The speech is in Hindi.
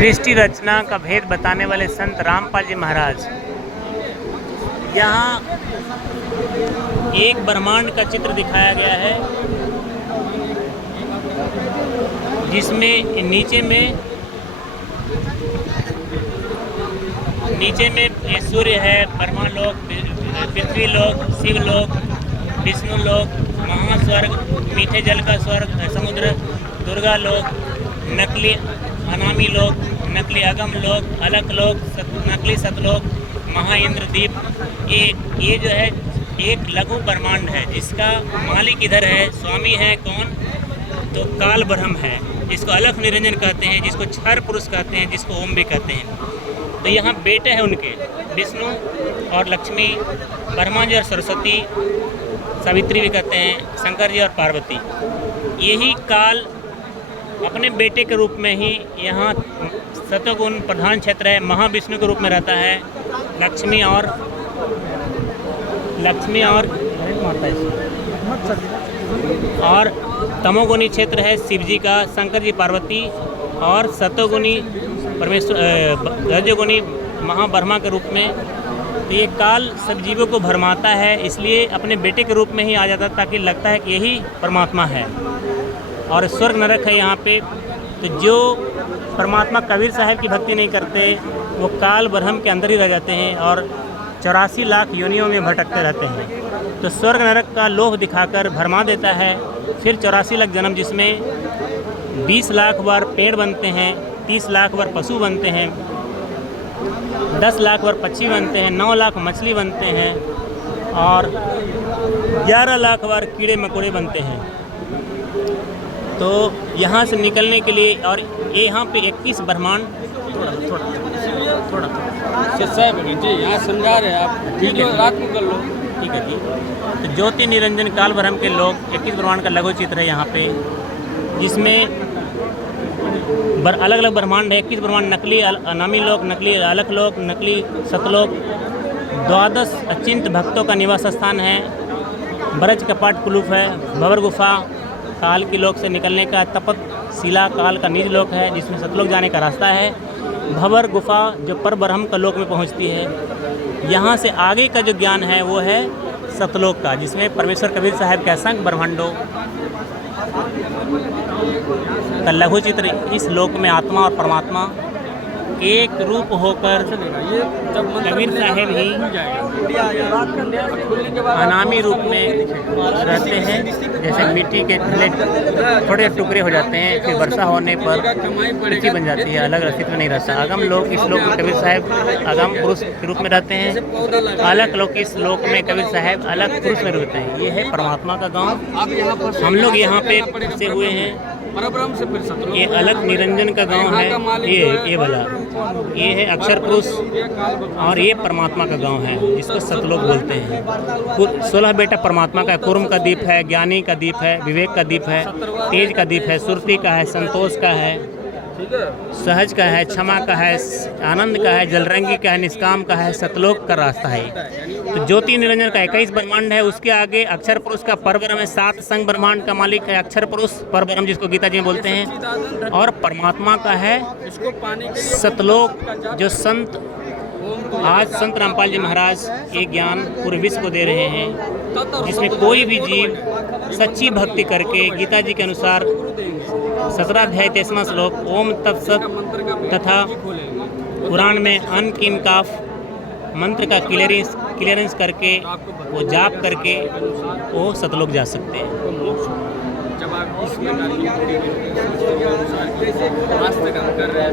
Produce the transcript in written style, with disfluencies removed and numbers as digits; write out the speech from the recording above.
सृष्टि रचना का भेद बताने वाले संत रामपाल जी महाराज। यहाँ एक ब्रह्मांड का चित्र दिखाया गया है, जिसमें नीचे में सूर्य है, ब्रह्मा लोक, पृथ्वी लोक, शिवलोक, विष्णु लोक, महास्वर्ग, मीठे जल का स्वर्ग समुद्र, दुर्गा लोक, नकली अनामी लोक, नकली अगम लोक, अलक लोक, नकली सतलोक, महाइंद्रदीप। ये जो है एक लघु ब्रह्मांड है, जिसका मालिक इधर है, स्वामी है कौन, तो काल ब्रह्म है, जिसको अलख निरंजन कहते हैं, जिसको क्षर पुरुष कहते हैं, जिसको ओम भी कहते हैं। तो यहाँ बेटे हैं उनके, विष्णु और लक्ष्मी, ब्रह्मा जी और सरस्वती, सावित्री भी कहते हैं, शंकर जी और पार्वती। यही काल अपने बेटे के रूप में ही यहाँ सतोगुण प्रधान क्षेत्र है, महाविष्णु के रूप में रहता है, लक्ष्मी और तमोगुणी क्षेत्र है शिव जी का, शंकर जी पार्वती, और सतोगुणी परमेश्वर रजोगुणी महाब्रह्मा के रूप में। तो ये काल सब जीवों को भरमाता है, इसलिए अपने बेटे के रूप में ही आ जाता, ताकि लगता है कि यही परमात्मा है। और स्वर्ग नरक है यहाँ पे। तो जो परमात्मा कबीर साहब की भक्ति नहीं करते, वो काल ब्रह्म के अंदर ही रह जाते हैं और 84 लाख योनियों में भटकते रहते हैं। तो स्वर्ग नरक का लोभ दिखाकर भरमा देता है। फिर 84 लाख जन्म, जिसमें 20 लाख बार पेड़ बनते हैं, 30 लाख बार पशु बनते हैं, 10 लाख बार पक्षी बनते हैं, 9 लाख मछली बनते हैं और 11 लाख बार कीड़े मकोड़े बनते हैं। तो यहाँ से निकलने के लिए, और ये यहाँ पे 31 ब्रह्मांड थोड़ा यहाँ समझा रहे हैं आप, ठीक है, रात को कर लो, ठीक है जी। तो ज्योति निरंजन काल ब्रह्म के लोग 21 ब्रह्मांड का लघु चित्र है यहाँ पे, जिसमें अलग अलग ब्रह्मांड है। 21 ब्रह्मांड नकली अनामी लोक, नकली अलख लोक, नकली सतलोक, 12 अचिंत भक्तों का निवास स्थान है, ब्रज कपाट कुलूप है, भंवर गुफा काल की लोक से निकलने का, तपत शिला काल का निज लोक है, जिसमें सतलोक जाने का रास्ता है, भंवर गुफा जो पर ब्रह्म का लोक में पहुंचती है। यहाँ से आगे का जो ज्ञान है वो है सतलोक का, जिसमें परमेश्वर कबीर साहब के असंख्य ब्रह्मांडों का लघु चित्र। इस लोक में आत्मा और परमात्मा एक रूप होकर कबीर साहब ही अनामी रूप में रहते हैं। जैसे मिट्टी के थोड़े टुकड़े हो जाते हैं, फिर वर्षा होने पर पृथ्वी बन जाती है, अलग अस्तित्व नहीं रहता। अगम लोग इस लोक में कबीर साहब अगम पुरुष के रूप में रहते हैं, अलग लोग इस लोक में कबीर साहब अलग पुरुष में रहते हैं। ये है परमात्मा का गांव। हम लोग यहाँ पे फंसे हुए हैं। ये अलग निरंजन का गांव है, ये वाला, ये है अक्षर पुरुष, और ये परमात्मा का गांव है, जिसको सतलोक बोलते हैं। 16 बेटा परमात्मा का है। कुर्म का दीप है, ज्ञानी का दीप है, विवेक का दीप है, तेज का दीप है, सुरती का है, संतोष का है, सहज का है, क्षमा का है, आनंद का है, जलरंगी का है, निष्काम का है, सतलोक का रास्ता है। तो ज्योति निरंजन का 21 ब्रह्मांड है। उसके आगे अक्षर पुरुष का परब्रह्म है, 7 संग ब्रह्मांड का मालिक है अक्षर पुरुष परब्रह्म, जिसको गीता जी में बोलते हैं। और परमात्मा का है सतलोक, जो संत आज संत रामपाल जी महाराज ये ज्ञान पूरे विश्व को दे रहे हैं, जिसमें कोई भी जीव सच्ची भक्ति करके गीता जी के अनुसार 17 अध्याय 23वां श्लोक ओम तत्सत तथा कुरान में अन किन काफ मंत्र का क्लियरेंस करके, वो जाप करके वो सतलोक जा सकते हैं। जब आप इस प्रकार की रास्ते काम कर रहे हैं,